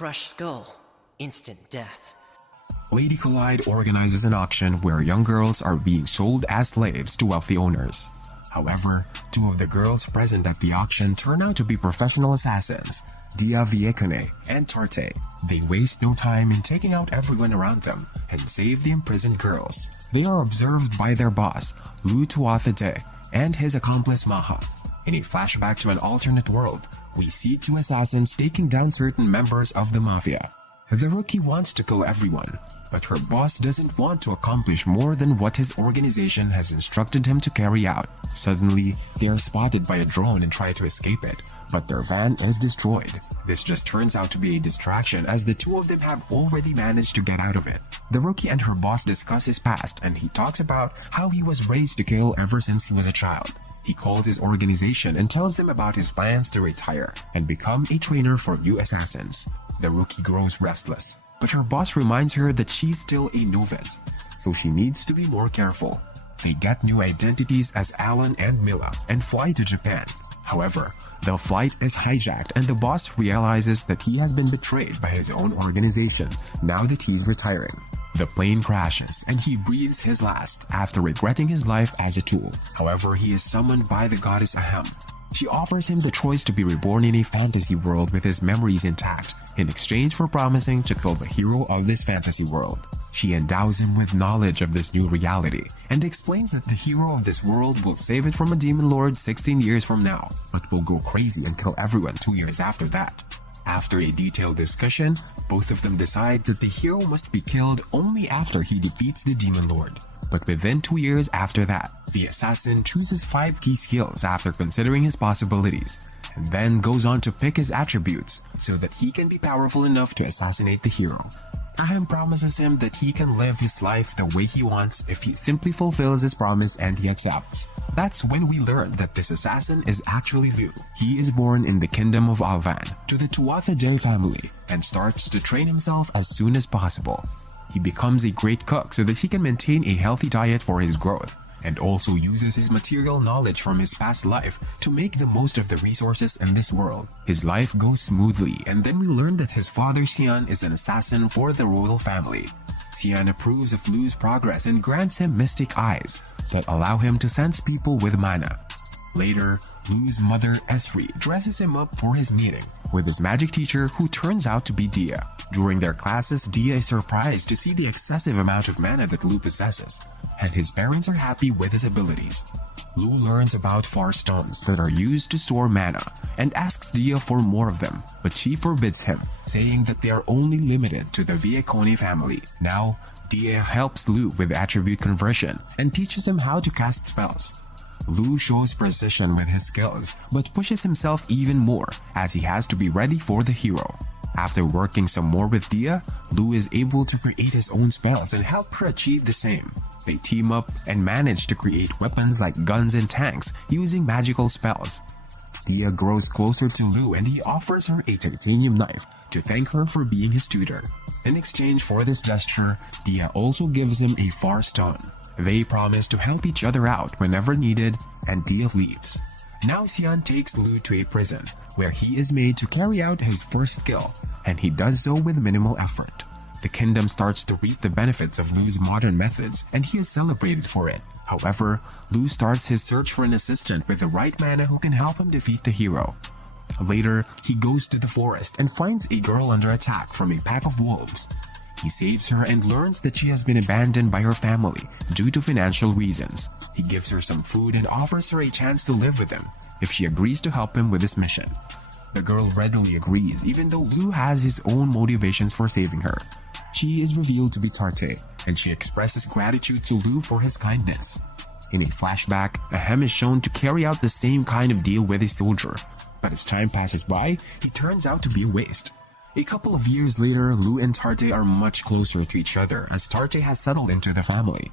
crushed skull. Instant death. Lady Collide organizes an auction where young girls are being sold as slaves to wealthy owners. However, two of the girls present at the auction turn out to be professional assassins, Dia Viekone and Tarte. They waste no time in taking out everyone around them and save the imprisoned girls. They are observed by their boss, Lu Tuathade, and his accomplice Maha. In a flashback to an alternate world, we see two assassins taking down certain members of the mafia. The rookie wants to kill everyone, but her boss doesn't want to accomplish more than what his organization has instructed him to carry out. Suddenly, they are spotted by a drone and try to escape it, but their van is destroyed. This just turns out to be a distraction as the two of them have already managed to get out of it. The rookie and her boss discuss his past, and he talks about how he was raised to kill ever since he was a child. He calls his organization and tells them about his plans to retire and become a trainer for new assassins. The rookie grows restless, but her boss reminds her that she's still a novice, so she needs to be more careful. They get new identities as Alan and Mila and fly to Japan. However, the flight is hijacked and the boss realizes that he has been betrayed by his own organization now that he's retiring. The plane crashes and he breathes his last after regretting his life as a tool. However, he is summoned by the goddess Ahem. She offers him the choice to be reborn in a fantasy world with his memories intact in exchange for promising to kill the hero of this fantasy world. She endows him with knowledge of this new reality and explains that the hero of this world will save it from a demon lord 16 years from now, but will go crazy and kill everyone 2 years after that. After a detailed discussion, both of them decide that the hero must be killed only after he defeats the demon lord. But within 2 years after that, the assassin chooses 5 key skills after considering his possibilities, and then goes on to pick his attributes so that he can be powerful enough to assassinate the hero. Ahem promises him that he can live his life the way he wants if he simply fulfills his promise and he accepts. That's when we learn that this assassin is actually Liu. He is born in the kingdom of Alvan to the Tuathade family and starts to train himself as soon as possible. He becomes a great cook so that he can maintain a healthy diet for his growth, and also uses his material knowledge from his past life to make the most of the resources in this world. His life goes smoothly, and then we learn that his father Xian is an assassin for the royal family. Xian approves of Lu's progress and grants him mystic eyes that allow him to sense people with mana. Later, Lu's mother Esri dresses him up for his meeting with his magic teacher who turns out to be Dia. During their classes, Dia is surprised to see the excessive amount of mana that Lu possesses, and his parents are happy with his abilities. Lu learns about far stones that are used to store mana and asks Dia for more of them, but she forbids him, saying that they are only limited to the Viekone family. Now, Dia helps Lu with attribute conversion and teaches him how to cast spells. Lu shows precision with his skills, but pushes himself even more as he has to be ready for the hero. After working some more with Dia, Lu is able to create his own spells and help her achieve the same. They team up and manage to create weapons like guns and tanks using magical spells. Dia grows closer to Lu and he offers her a titanium knife to thank her for being his tutor. In exchange for this gesture, Dia also gives him a far stone. They promise to help each other out whenever needed, and Dia leaves. Now Xian takes Lu to a prison, where he is made to carry out his first skill, and he does so with minimal effort. The kingdom starts to reap the benefits of Lu's modern methods, and he is celebrated for it. However, Lu starts his search for an assistant with the right mana who can help him defeat the hero. Later, he goes to the forest and finds a girl under attack from a pack of wolves. He saves her and learns that she has been abandoned by her family due to financial reasons. He gives her some food and offers her a chance to live with him if she agrees to help him with his mission. The girl readily agrees, even though Lu has his own motivations for saving her. She is revealed to be Tarte, and she expresses gratitude to Lu for his kindness. In a flashback, Ahem is shown to carry out the same kind of deal with a soldier, but as time passes by, he turns out to be a waste. A couple of years later, Lu and Tarte are much closer to each other as Tarte has settled into the family.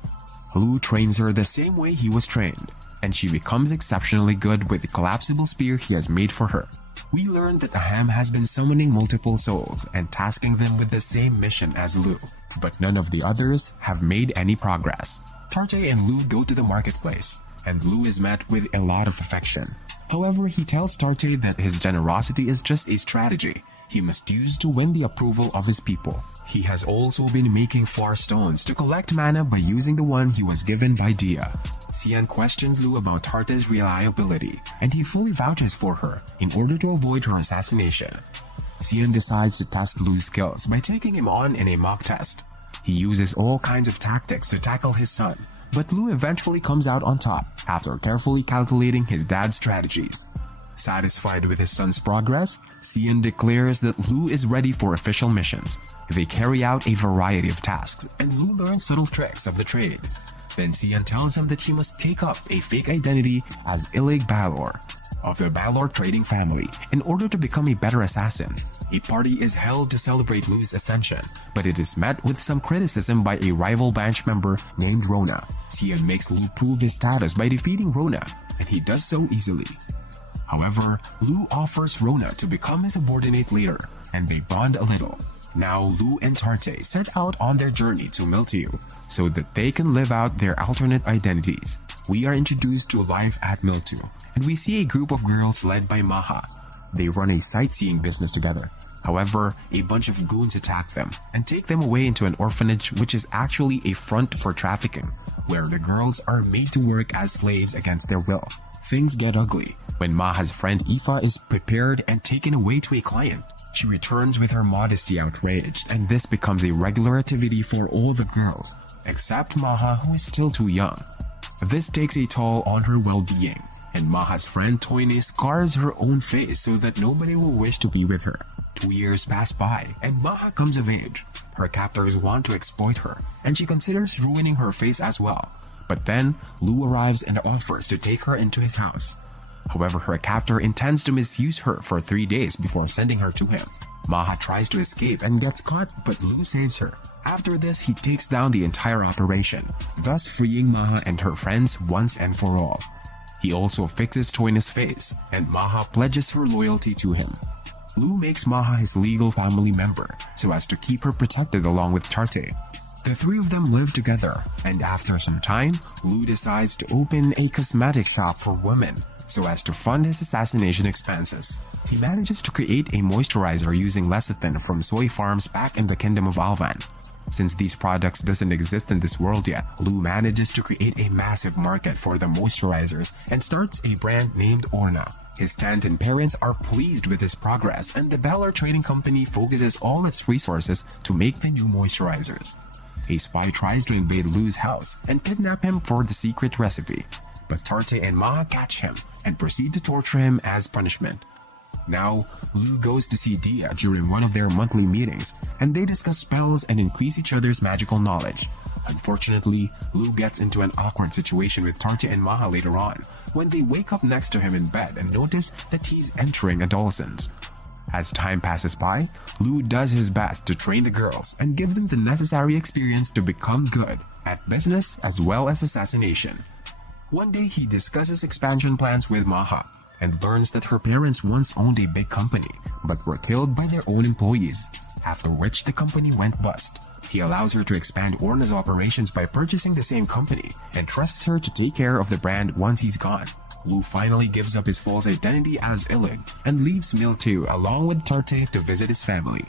Lu trains her the same way he was trained, and she becomes exceptionally good with the collapsible spear he has made for her. We learn that Ahem has been summoning multiple souls and tasking them with the same mission as Lu, but none of the others have made any progress. Tarte and Lu go to the marketplace, and Lu is met with a lot of affection. However, he tells Tarte that his generosity is just a strategy, he must use to win the approval of his people. He has also been making flower stones to collect mana by using the one he was given by Dia. Xian questions Lu about Tarte's reliability, and he fully vouches for her in order to avoid her assassination. Xian decides to test Lu's skills by taking him on in a mock test. He uses all kinds of tactics to tackle his son, but Lu eventually comes out on top after carefully calculating his dad's strategies. Satisfied with his son's progress, Xian declares that Lu is ready for official missions. They carry out a variety of tasks, and Lu learns subtle tricks of the trade. Then Xian tells him that he must take up a fake identity as Ilig Balor of the Balor trading family in order to become a better assassin. A party is held to celebrate Lu's ascension, but it is met with some criticism by a rival branch member named Rona. Xian makes Lu prove his status by defeating Rona, and he does so easily. However, Lu offers Rona to become his subordinate later, and they bond a little. Now Lu and Tarte set out on their journey to Miltiu so that they can live out their alternate identities. We are introduced to life at Miltiu, and we see a group of girls led by Maha. They run a sightseeing business together. However, a bunch of goons attack them and take them away into an orphanage, which is actually a front for trafficking, where the girls are made to work as slaves against their will. Things get ugly when Maha's friend Aoife is prepared and taken away to a client. She returns with her modesty outraged, and this becomes a regular activity for all the girls, except Maha, who is still too young. This takes a toll on her well-being, and Maha's friend Toyne scars her own face so that nobody will wish to be with her. 2 years pass by, and Maha comes of age. Her captors want to exploit her, and she considers ruining her face as well. But then, Lu arrives and offers to take her into his house. However, her captor intends to misuse her for 3 days before sending her to him. Maha tries to escape and gets caught, but Lu saves her. After this, he takes down the entire operation, thus freeing Maha and her friends once and for all. He also fixes Toyne's face, and Maha pledges her loyalty to him. Lu makes Maha his legal family member, so as to keep her protected along with Tarte. The three of them live together, and after some time, Lu decides to open a cosmetic shop for women, so as to fund his assassination expenses. He manages to create a moisturizer using lecithin from soy farms back in the Kingdom of Alvan. Since these products doesn't exist in this world yet, Lu manages to create a massive market for the moisturizers and starts a brand named Orna. His Tantan parents are pleased with his progress, and the Balor Trading Company focuses all its resources to make the new moisturizers. A spy tries to invade Lu's house and kidnap him for the secret recipe, but Tarte and Maha catch him and proceed to torture him as punishment. Now, Lu goes to see Dia during one of their monthly meetings, and they discuss spells and increase each other's magical knowledge. Unfortunately, Lu gets into an awkward situation with Tarte and Maha later on, when they wake up next to him in bed and notice that he's entering adolescence. As time passes by, Lu does his best to train the girls and give them the necessary experience to become good at business as well as assassination. One day he discusses expansion plans with Maha and learns that her parents once owned a big company but were killed by their own employees, after which the company went bust. He allows her to expand Orna's operations by purchasing the same company and trusts her to take care of the brand once he's gone. Lu finally gives up his false identity as Ilig and leaves Miltiu along with Tarte to visit his family.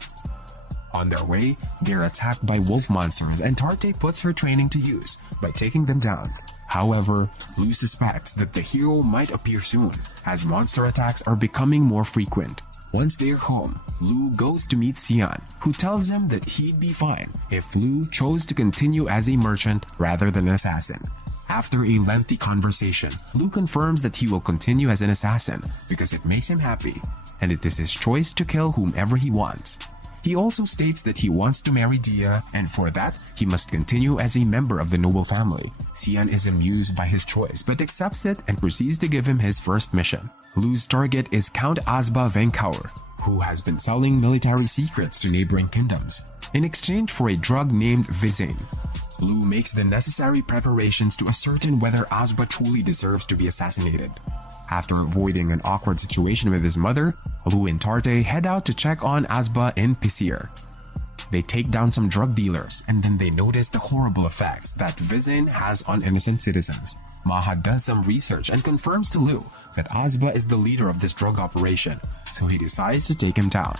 On their way, they're attacked by wolf monsters, and Tarte puts her training to use by taking them down. However, Lu suspects that the hero might appear soon, as monster attacks are becoming more frequent. Once they're home, Lu goes to meet Xian, who tells him that he'd be fine if Lu chose to continue as a merchant rather than an assassin. After a lengthy conversation, Lu confirms that he will continue as an assassin because it makes him happy, and it is his choice to kill whomever he wants. He also states that he wants to marry Dia, and for that, he must continue as a member of the noble family. Xian is amused by his choice but accepts it and proceeds to give him his first mission. Lu's target is Count Azba Venkaur, who has been selling military secrets to neighboring kingdoms, in exchange for a drug named Vizane. Lu makes the necessary preparations to ascertain whether Azba truly deserves to be assassinated. After avoiding an awkward situation with his mother, Lu and Tarte head out to check on Azba in Pisir. They take down some drug dealers, and then they notice the horrible effects that Vizane has on innocent citizens. Maha does some research and confirms to Lu that Azba is the leader of this drug operation, so he decides to take him down.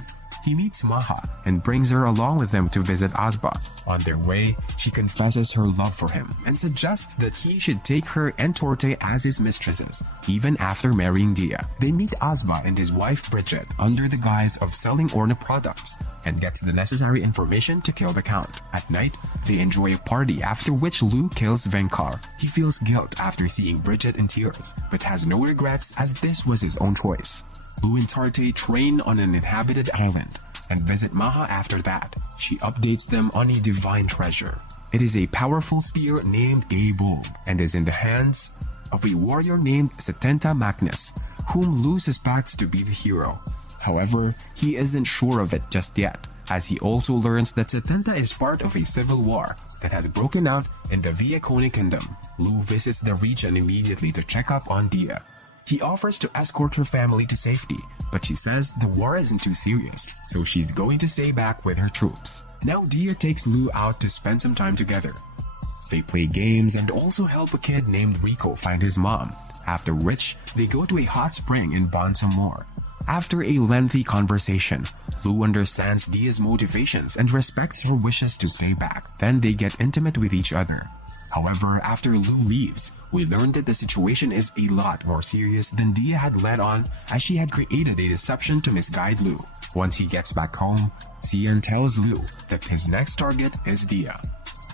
he meets Maha and brings her along with him to visit Asba. On their way, she confesses her love for him and suggests that he should take her and Torte as his mistresses, even after marrying Dia. They meet Asba and his wife Bridget under the guise of selling Orna products and gets the necessary information to kill the Count. At night, they enjoy a party after which Lou kills Venkar. He feels guilt after seeing Bridget in tears, but has no regrets as this was his own choice. Lou and Tarte train on an inhabited island and visit Maha after that. She updates them on a divine treasure. It is a powerful spear named A-Bulb and is in the hands of a warrior named Setenta Magnus, whom Lou suspects to be the hero. However, he isn't sure of it just yet, as he also learns that Setenta is part of a civil war that has broken out in the Viacone Kingdom. Lou visits the region immediately to check up on Dia. He offers to escort her family to safety, but she says the war isn't too serious, so she's going to stay back with her troops. Now Dia takes Lou out to spend some time together. They play games and also help a kid named Rico find his mom, after which they go to a hot spring and bond some more. After a lengthy conversation, Lou understands Dia's motivations and respects her wishes to stay back. Then they get intimate with each other. However, after Lou leaves, we learn that the situation is a lot more serious than Dia had led on, as she had created a deception to misguide Lou. Once he gets back home, Cian tells Lou that his next target is Dia.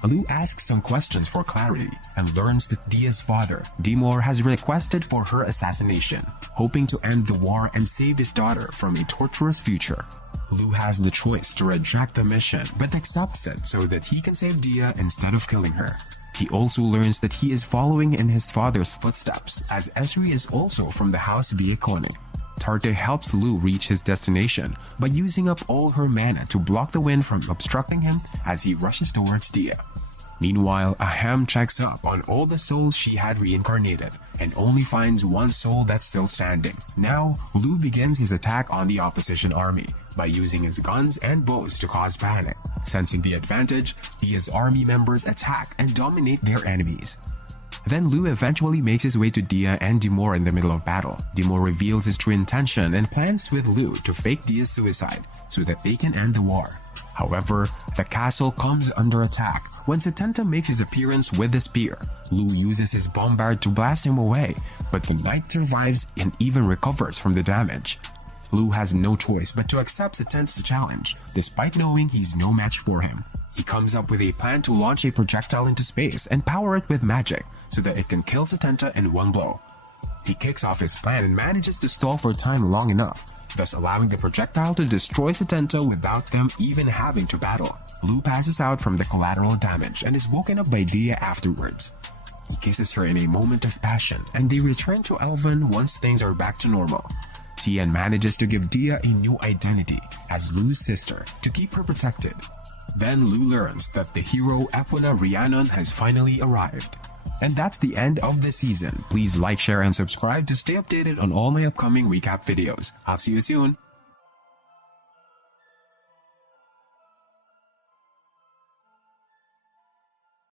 Lou asks some questions for clarity and learns that Dia's father, Dimor, has requested for her assassination, hoping to end the war and save his daughter from a torturous future. Lou has the choice to reject the mission but accepts it so that he can save Dia instead of killing her. He also learns that he is following in his father's footsteps, as Esri is also from the House Viacone. Tarte helps Lou reach his destination by using up all her mana to block the wind from obstructing him as he rushes towards Dia. Meanwhile, Ahem checks up on all the souls she had reincarnated and only finds one soul that's still standing. Now, Lou begins his attack on the opposition army by using his guns and bows to cause panic. Sensing the advantage, Dia's army members attack and dominate their enemies. Then Lou eventually makes his way to Dia and Dimor in the middle of battle. Dimor reveals his true intention and plans with Lou to fake Dia's suicide so that they can end the war. However, the castle comes under attack when Setenta makes his appearance with the spear. Lou uses his bombard to blast him away, but the knight survives and even recovers from the damage. Lou has no choice but to accept Setenta's challenge, despite knowing he's no match for him. He comes up with a plan to launch a projectile into space and power it with magic so that it can kill Setenta in one blow. He kicks off his plan and manages to stall for time long enough, thus allowing the projectile to destroy Setenta without them even having to battle. Lou passes out from the collateral damage and is woken up by Dia afterwards. He kisses her in a moment of passion, and they return to Elven once things are back to normal. Cian manages to give Dia a new identity as Lou's sister to keep her protected. Then Lou learns that the hero Epona Rhiannon has finally arrived. And that's the end of the season. Please like, share, and subscribe to stay updated on all my upcoming recap videos. I'll see you soon.